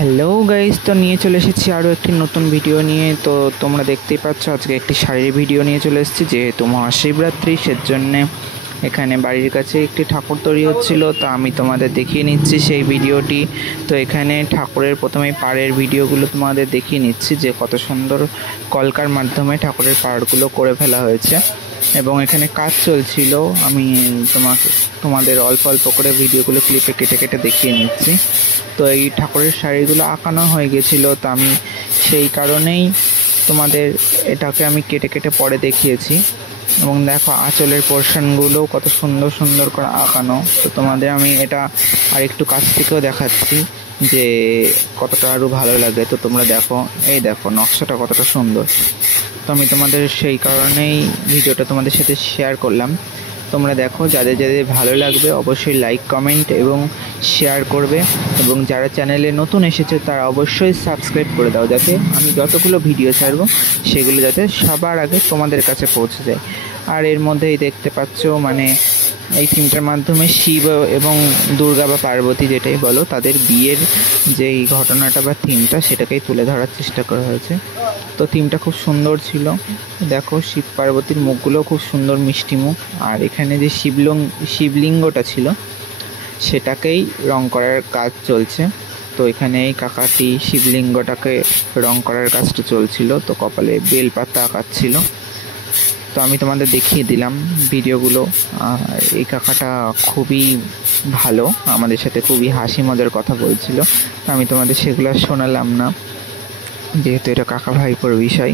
Hello guys, তো নিয়ে চলে এসেছি আরও একটি নতুন ভিডিও নিয়ে। তো তোমরা দেখতেই পাচ্ছ আজকে একটি শাড়ির ভিডিও নিয়ে চলে এসেছি, যেহেতু মহাশিবরাত্রি সেজন্যে এখানে বাড়ির কাছে একটি ঠাকুর তৈরি হচ্ছিল। তো আমি তোমাদের দেখিয়ে নিচ্ছি সেই ভিডিওটি। তো এখানে ঠাকুরের প্রথমেই পাড়ের ভিডিওগুলো তোমাদের দেখিয়ে নিচ্ছি, যে কত সুন্দর কলকার মাধ্যমে ঠাকুরের পাড়গুলো করে ফেলা হয়েছে এবং এখানে কাজ চলছিল। আমি তোমাদের অল্প অল্প করে ভিডিওগুলো ক্লিপে কেটে কেটে দেখিয়ে নিচ্ছি। তো এই ঠাকুরের শাড়িগুলো আঁকানো হয়ে গেছিলো, তো আমি সেই কারণেই তোমাদের এটাকে আমি কেটে কেটে পরে দেখিয়েছি। এবং দেখো আঁচলের পোর্শনগুলোও কত সুন্দর সুন্দর করে আঁকানো। তো তোমাদের আমি এটা আর একটু কাছ থেকেও দেখাচ্ছি যে কতটা আরও ভালো লাগে। তো তোমরা দেখো, এই দেখো নকশাটা কতটা সুন্দর। তো আমি তোমাদের সেই কারণেই ভিডিওটা তোমাদের সাথে শেয়ার করলাম। তোমরা দেখো, যাদের যাদের ভালো লাগবে অবশ্যই লাইক, কমেন্ট এবং শেয়ার করবে, এবং যারা চ্যানেলে নতুন এসেছে তারা অবশ্যই সাবস্ক্রাইব করে দাও, যাতে আমি যতগুলো ভিডিও ছাড়বো সেগুলো যাতে সবার আগে তোমাদের কাছে পৌঁছে যায়। আর এর মধ্যেই দেখতে পাচ্ছ মানে এই থিমটার মাধ্যমে শিব এবং দুর্গা বা পার্বতী যেটাই বলো, তাদের বিয়ের যেই ঘটনাটা বা থিমটা সেটাকেই তুলে ধরার চেষ্টা করা হয়েছে। তো থিমটা খুব সুন্দর ছিল। দেখো শিব পার্বতীর মুখগুলো খুব সুন্দর মিষ্টি মুখ। আর এখানে যে শিবলিঙ্গটা ছিল সেটাকেই রং করার কাজ চলছে। তো এখানে এই কাকাটি শিবলিঙ্গটাকে রং করার কাজটা চলছিল। তো কপালে বেলপাতা আঁকাচ্ছিল। তো আমি তোমাদের দেখিয়ে দিলাম ভিডিওগুলো। আর এই কাকাটা খুবই ভালো, আমাদের সাথে খুবই হাসি মজার কথা বলছিল। তো আমি তোমাদের সেগুলো শোনালাম না, যেহেতু এটা কাকা ভাইপোর বিষয়।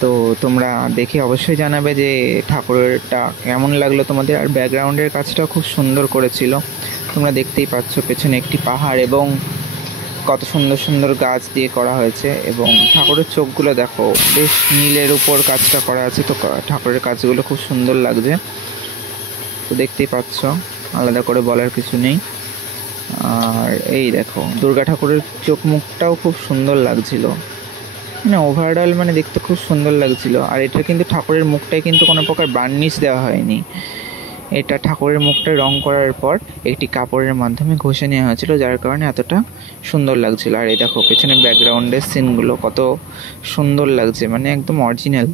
তো তোমরা দেখে অবশ্যই জানাবে যে ঠাকুরেরটা কেমন লাগলো তোমাদের। আর ব্যাকগ্রাউন্ডের কাজটাও খুব সুন্দর করেছিল। তোমরা দেখতেই পাচ্ছ পেছনে একটি পাহাড় এবং কত সুন্দর সুন্দর গাছ দিয়ে করা হয়েছে। এবং ঠাকুরের চোখগুলো দেখো, বেশ নীলের উপর কাজটা করা আছে। তো ঠাকুরের কাজগুলো খুব সুন্দর লাগছে। তো দেখতেই পাচ্ছ, আলাদা করে বলার কিছু নেই। আর এই দেখো দুর্গা ঠাকুরের চোখ মুখটাও খুব সুন্দর লাগছিল, মানে ওভারঅল মানে দেখতে খুব সুন্দর লাগছিল। আর এটা কিন্তু ঠাকুরের মুখটায় কিন্তু কোনো প্রকার বার্নিশ দেওয়া হয়নি, এটা ঠাকুরের মুখটা রং করার পর একটি কাপড়ের মাধ্যমে ঘষে নেওয়া হয়েছিল, যার কারণে এতটা সুন্দর লাগছিল। আর এই দেখো পেছনে ব্যাকগ্রাউন্ডের সিনগুলো কত সুন্দর লাগছে, মানে একদম অরিজিনাল।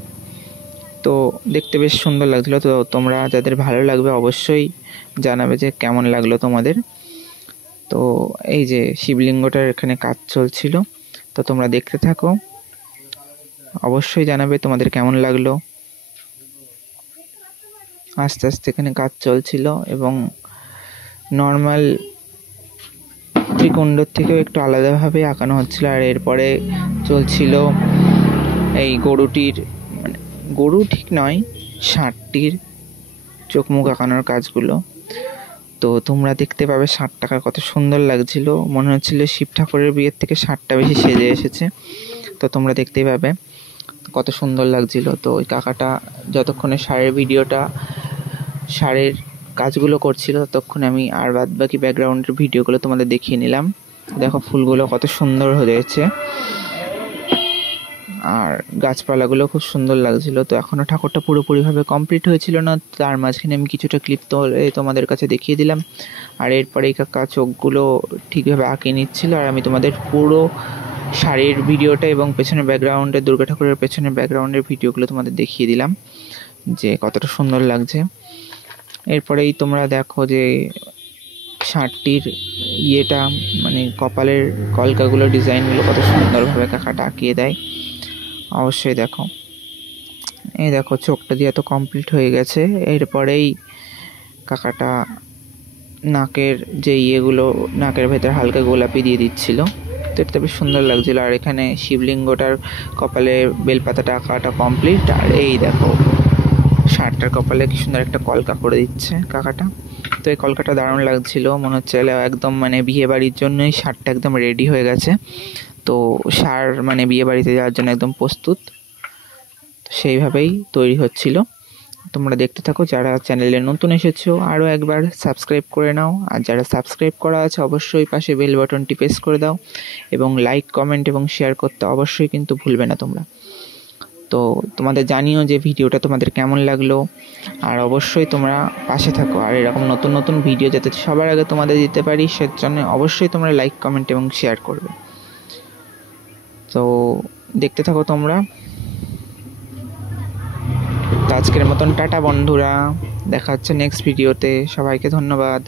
তো দেখতে বেশ সুন্দর লাগছিলো। তো তোমরা যাদের ভালো লাগবে অবশ্যই জানাবে যে কেমন লাগলো তোমাদের। তো এই যে শিবলিঙ্গটার এখানে কাজ চলছিল, তো তোমরা দেখতে থাকো, অবশ্যই জানাবে তোমাদের কেমন লাগলো। আস্তে আস্তে এখানে কাজ চলছিল এবং নর্মাল ত্রিকুণ্ডর থেকেও একটু আলাদাভাবে আঁকানো হচ্ছিল। আর এরপরে চলছিল এই গরুটির, মানে গরু ঠিক নয়, ষাঁড়টির চোখ মুখ আঁকানোর কাজগুলো। তো তোমরা দেখতে পাবে ষাঁড়টাকে কত সুন্দর লাগছিল, মনে হচ্ছিল শিব ঠাকুরের বিয়ের থেকে ষাঁড়টা বেশি সেজে এসেছে। তো তোমরা দেখতেই পাবে কত সুন্দর লাগছিল। তো ওই কাকাটা যতক্ষণে ষাঁড়ের কাজগুলো করছিল ততক্ষণে আমি আর বাদ বাকি ব্যাকগ্রাউন্ডের ভিডিওগুলো তোমাদের দেখিয়ে নিলাম। দেখো ফুলগুলো কত সুন্দর হয়েছে আর গাছপালাগুলো খুব সুন্দর লাগছিল। তো এখনও ঠাকুরটা পুরোপুরিভাবে কমপ্লিট হয়েছিল না, তার মাঝখানে আমি কিছুটা ক্লিপ তোমাদের কাছে দেখিয়ে দিলাম। আর এরপরে এই কাকা চোখগুলো ঠিকভাবে আঁকিয়ে নিচ্ছিল। আর আমি তোমাদের পুরো শাড়ির ভিডিওটা এবং পেছনের ব্যাকগ্রাউন্ডে দুর্গা ঠাকুরের পেছনের ব্যাকগ্রাউন্ডের ভিডিওগুলো তোমাদের দেখিয়ে দিলাম যে কতটা সুন্দর লাগছে। এরপরেই তোমরা দেখো যে ষাঁড়টির ইয়েটা, মানে কপালের কলকাগুলো ডিজাইনগুলো কত সুন্দরভাবে কাকাটা আঁকিয়ে দেয়। অবশ্যই দেখো, এই দেখো চোখটা দিয়ে তো কমপ্লিট হয়ে গেছে। এরপরেই কাকাটা নাকের যে ইয়েগুলো, নাকের ভেতর হালকা গোলাপি দিয়ে দিচ্ছিল। তো এটা বেশ সুন্দর লাগছিল। আর এখানে শিবলিঙ্গটার কপালে বেলপাতাটা আঁকাটা কমপ্লিট। আর এই দেখো ষাঁড়টার কপালে কি সুন্দর একটা কলকা করে দিচ্ছে কাকাটা। তো এই কলকাটা দারুণ লাগছিল, মনে হচ্ছে একদম মানে বিয়ে বাড়ির জন্যই ষাঁড়টা একদম রেডি হয়ে গেছে। তো ষাঁড় মানে বিয়ে বাড়িতে যাওয়ার জন্য একদম প্রস্তুত, সেইভাবেই তৈরি হচ্ছিল। তোমরা দেখতে থাকো, যারা চ্যানেলে নতুন এসেছো আরও একবার সাবস্ক্রাইব করে নাও। আর যারা সাবস্ক্রাইব করা আছে অবশ্যই পাশে বেল বাটনটি প্রেস করে দাও, এবং লাইক, কমেন্ট এবং শেয়ার করতে অবশ্যই কিন্তু ভুলবে না তোমরা। তো তোমাদের জানিও যে ভিডিওটা তোমাদের কেমন লাগলো, আর অবশ্যই তোমরা পাশে থাকো। আর এরকম নতুন নতুন ভিডিও যাতে সবার আগে তোমাদের দিতে পারি সেজন্য অবশ্যই তোমরা লাইক, কমেন্ট এবং শেয়ার করবে। তো দেখতে থাকো তোমরা। তো আজকের মতন টাটা বন্ধুরা, দেখা হচ্ছে নেক্সট ভিডিওতে। সবাইকে ধন্যবাদ।